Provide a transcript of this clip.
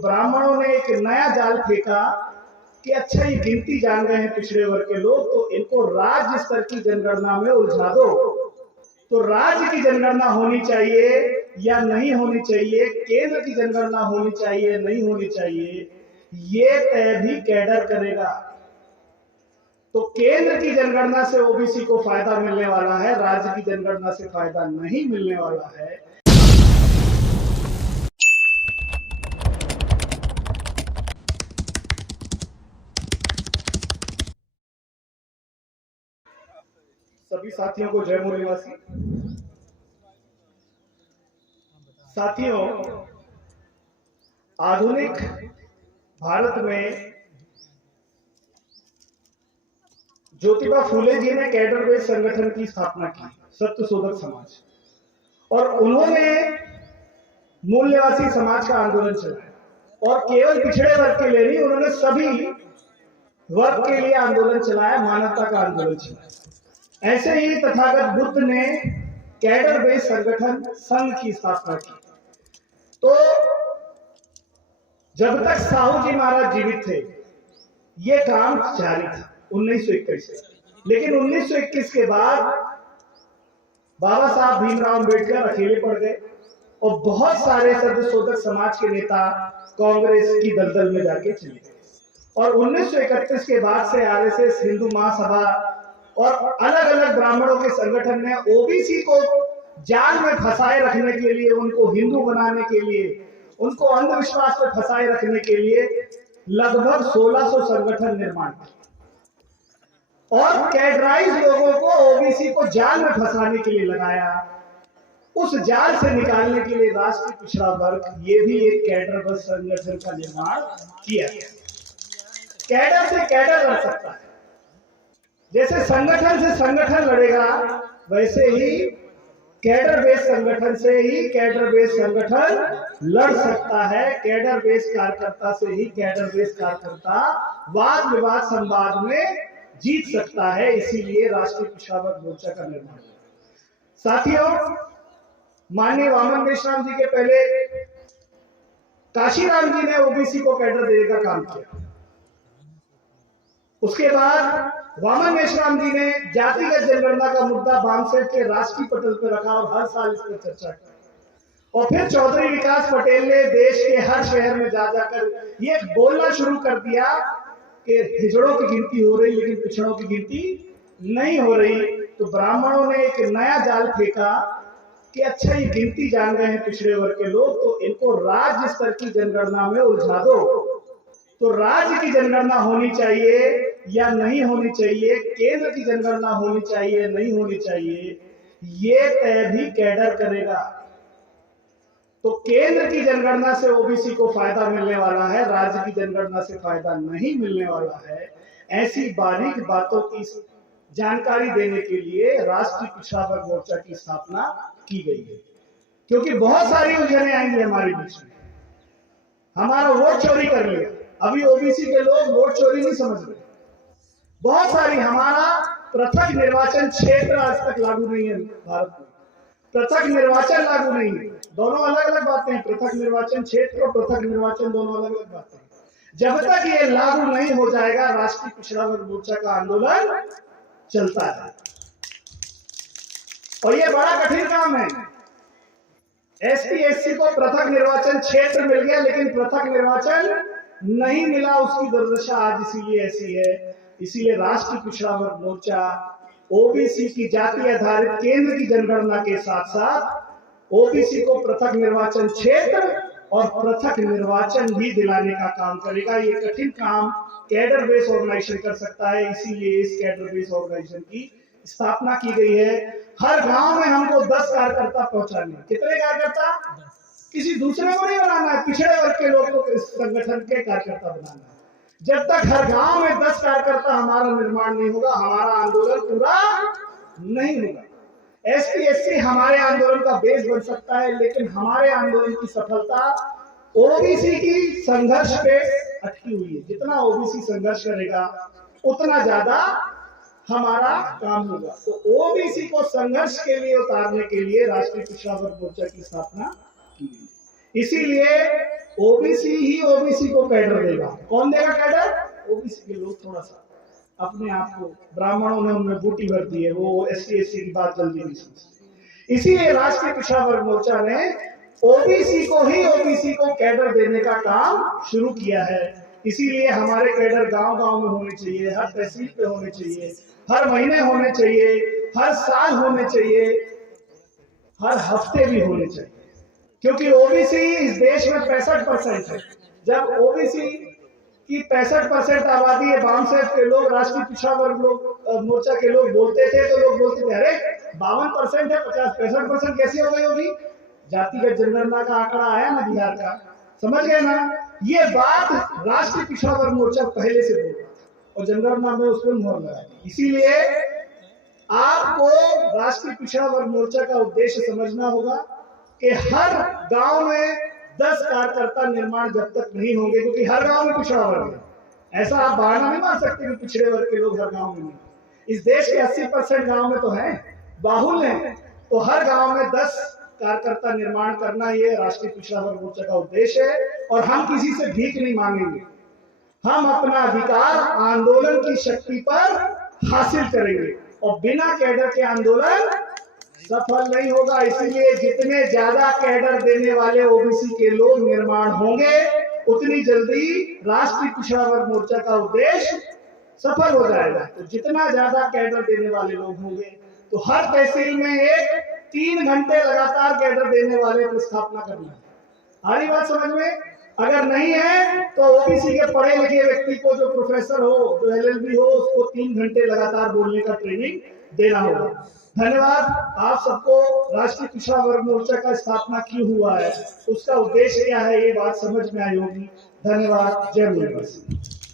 तो ब्राह्मणों ने एक नया जाल फेंका कि अच्छा ये गिनती जान रहे हैं पिछड़े वर्ग के लोग, तो इनको राज्य स्तर की जनगणना में उलझा दो। तो राज्य की जनगणना होनी चाहिए या नहीं होनी चाहिए, केंद्र की जनगणना होनी चाहिए नहीं होनी चाहिए, ये तय भी कैडर करेगा। तो केंद्र की जनगणना से ओबीसी को फायदा मिलने वाला है, राज्य की जनगणना से फायदा नहीं मिलने वाला है। सभी साथियों को जय मूल निवासी। साथियों, आधुनिक भारत में ज्योतिबा फूले जी ने कैडर बेस्ड संगठन की स्थापना की, सत्यशोधक समाज, और उन्होंने मूल निवासी समाज का आंदोलन चलाया। और केवल पिछड़े वर्ग के लिए नहीं, उन्होंने सभी वर्ग के लिए आंदोलन चलाया, मानवता का आंदोलन चलाया। ऐसे ही तथागत बुद्ध ने कैडर बेस्ड संगठन संघ की स्थापना की। तो जब तक साहू जी महाराज जीवित थे ये काम जारी था 1921 से। लेकिन 1921 के बाद बाबा साहब भीमराव अंबेडकर अकेले पड़ गए और बहुत सारे सत्यशोधक समाज के नेता कांग्रेस की दलदल में जाके चले गए। और 1931 के बाद से आरएसएस, हिंदू महासभा और अलग अलग ब्राह्मणों के संगठन ने ओबीसी को जाल में फंसाए रखने के लिए, उनको हिंदू बनाने के लिए, उनको अंधविश्वास में फंसाए रखने के लिए लगभग 1600 संगठन निर्माण किए और कैडराइज लोगों को ओबीसी को जाल में फंसाने के लिए लगाया। उस जाल से निकालने के लिए राष्ट्रीय पिछड़ा वर्ग, ये भी एक कैडर बस संगठन का निर्माण किया गया। कैडर से कैडर लड़ सकता है, जैसे संगठन से संगठन लड़ेगा वैसे ही कैडर बेस्ड संगठन से ही कैडर बेस्ड संगठन लड़ सकता है। कैडर बेस्ड कार्यकर्ता से ही कैडर बेस्ड कार्यकर्ता वाद विवाद संवाद में जीत सकता है। इसीलिए राष्ट्रीय पिछड़ा वर्ग मोर्चा का निर्माण हुआ। साथियों, माननीय वामन मेश्राम जी के पहले काशीराम जी ने ओबीसी को कैडर देने का काम किया। उसके बाद वामन मेश्राम जी ने जातिगत जनगणना का मुद्दा बामसेट के राष्ट्रीय पटल पर रखा और हर साल इस पर चर्चा की। और फिर चौधरी विकास पटेल ने देश के हर शहर में जा जाकर ये बोलना शुरू कर दिया कि हिजड़ों की गिनती हो रही लेकिन पिछड़ों की गिनती नहीं हो रही। तो ब्राह्मणों ने एक नया जाल फेंका कि अच्छा ये गिनती जान रहे हैं पिछड़े वर्ग के लोग, तो इनको राज्य स्तर की जनगणना में उलझा दो। तो राज्य की जनगणना होनी चाहिए या नहीं होनी चाहिए, केंद्र की जनगणना होनी चाहिए नहीं होनी चाहिए, ये तय भी कैडर करेगा। तो केंद्र की जनगणना से ओबीसी को फायदा मिलने वाला है, राज्य की जनगणना से फायदा नहीं मिलने वाला है। ऐसी बारीक बातों की जानकारी देने के लिए राष्ट्रीय पिछड़ा वर्ग मोर्चा की स्थापना की गई है, क्योंकि बहुत सारी उलझने आएंगी हमारे बीच में। हमारा वोट चोरी कर लिया, अभी ओबीसी के लोग वोट चोरी नहीं समझ रहे। बहुत सारी, हमारा पृथक निर्वाचन क्षेत्र आज तक लागू नहीं है भारत में, पृथक निर्वाचन लागू नहीं है। दोनों अलग अलग बातें हैं, पृथक निर्वाचन क्षेत्र और पृथक निर्वाचन दोनों अलग अलग बातें हैं। जब तक ये लागू नहीं हो जाएगा राष्ट्रीय पिछड़ा वर्ग मोर्चा का आंदोलन चलता है। और ये बड़ा कठिन काम है। एसटी एससी को पृथक निर्वाचन क्षेत्र मिल गया लेकिन पृथक निर्वाचन नहीं मिला, उसकी दुर्दशा आज इसीलिए ऐसी है। इसीलिए राष्ट्रीय पिछड़ा वर्ग मोर्चा ओबीसी की जाति आधारित केंद्र की जनगणना के साथ साथ ओबीसी को पृथक निर्वाचन क्षेत्र और पृथक निर्वाचन भी दिलाने का काम करेगा। ये कठिन काम कैडर बेस्ड ऑर्गेनाइजेशन कर सकता है, इसीलिए इस कैडर बेस्ड ऑर्गेनाइजेशन की स्थापना की गई है। हर गांव में हमको 10 कार्यकर्ता पहुंचाने। कितने कार्यकर्ता? किसी दूसरे को नहीं बनाना है, पिछड़े वर्ग के लोग को इस संगठन के कार्यकर्ता बनाना है। जब तक हर गांव में 10 कार्यकर्ता हमारा निर्माण नहीं होगा, हमारा आंदोलन पूरा नहीं होगा। एसटी एससी हमारे आंदोलन का बेस बन सकता है, लेकिन हमारे आंदोलन की सफलता ओबीसी की संघर्ष पे अटकी हुई है। जितना ओबीसी संघर्ष करेगा उतना ज्यादा हमारा काम होगा। तो ओबीसी को संघर्ष के लिए उतारने के लिए राष्ट्रीय पिछड़ा वर्ग मोर्चा की स्थापना की गई। इसीलिए ओबीसी ही ओबीसी को कैडर देगा। कौन देगा कैडर? ओबीसी के लोग। थोड़ा सा अपने आप को, ब्राह्मणों ने उनमें बूटी भर दी है, वो एससी एससी की बात जल्दी नहीं समझते। इसीलिए राष्ट्रीय पिछड़ा वर्ग मोर्चा ने ओबीसी को ही ओबीसी को कैडर देने का काम शुरू किया है। इसीलिए हमारे कैडर गांव गांव में होने चाहिए, हर तहसील पे होने चाहिए, हर महीने होने चाहिए, हर साल होने चाहिए, हर हफ्ते भी होने चाहिए। क्योंकि ओबीसी इस देश में 65% है। जब ओबीसी की 65% आबादी है, बामसेफ के लोग, राष्ट्रीय पिछड़ा वर्ग लोग मोर्चा के लोग बोलते थे, तो लोग बोलते थे अरे 52% है, 65% कैसे हो गई होगी? जातिगत जनगणना का आंकड़ा आया ना बिहार का, समझ गए ना? ये बात राष्ट्रीय पिछड़ा वर्ग मोर्चा पहले से बोल रहा था और जनगणना में उसमें मोहर लगाई। इसीलिए आपको राष्ट्रीय पिछड़ा वर्ग मोर्चा का उद्देश्य समझना होगा कि हर गांव में 10 कार्यकर्ता निर्माण जब तक नहीं होंगे, क्योंकि हर गांव में पिछड़ा वर्ग है, ऐसा आप बहाना नहीं मार सकते कि पिछड़े वर्ग के लोग हर गांव में नहीं। इस देश के 80% गांव में तो है, बाहुल है, तो हर गांव में 10 कार्यकर्ता निर्माण करना ये राष्ट्रीय पिछड़ा वर्ग मोर्चा का उद्देश्य है। और हम किसी से भीख नहीं मांगेंगे, हम अपना अधिकार आंदोलन की शक्ति पर हासिल करेंगे और बिना कैडर के आंदोलन सफल नहीं होगा। इसीलिए जितने ज्यादा कैडर देने वाले ओबीसी के लोग निर्माण होंगे, उतनी जल्दी राष्ट्रीय पिछड़ा वर्ग मोर्चा का उद्देश्य सफल हो जाएगा। तो जितना ज्यादा कैडर देने वाले लोग होंगे, तो हर तहसील में एक 3 घंटे लगातार कैडर देने वाले की स्थापना करना है। आ रही बात समझ में? अगर नहीं है तो ओबीसी के पढ़े लिखे व्यक्ति को, जो प्रोफेसर हो, जो एलएलबी हो, उसको 3 घंटे लगातार बोलने का ट्रेनिंग देना होगा। धन्यवाद। आप सबको राष्ट्रीय पिछड़ा वर्ग मोर्चा का स्थापना क्यों हुआ है, उसका उद्देश्य क्या है, ये बात समझ में आई होगी। धन्यवाद। जय हिंद।